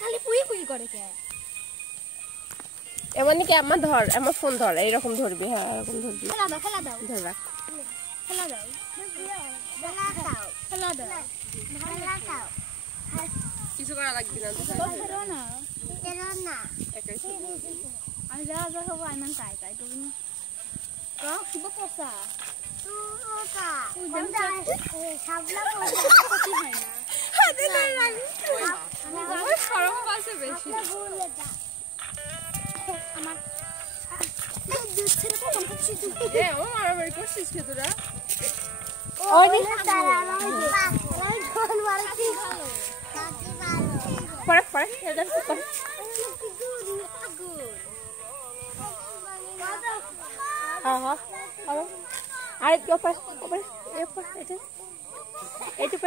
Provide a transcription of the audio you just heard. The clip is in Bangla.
খালি পুই পুই করে কে এমনি কি আমার ধর আমার ফোন ধর এইরকম ধরবি হ্যাঁ এরকম ধরবি খেলা দাও ধর রাখ খেলা দাও কিছু করা লাগবে না আমি যা যা হবো আইমান তাই তাই তুমি শুভ পোষা মারামারি করছিস কি তোরা আরেকটু ওপরে এটা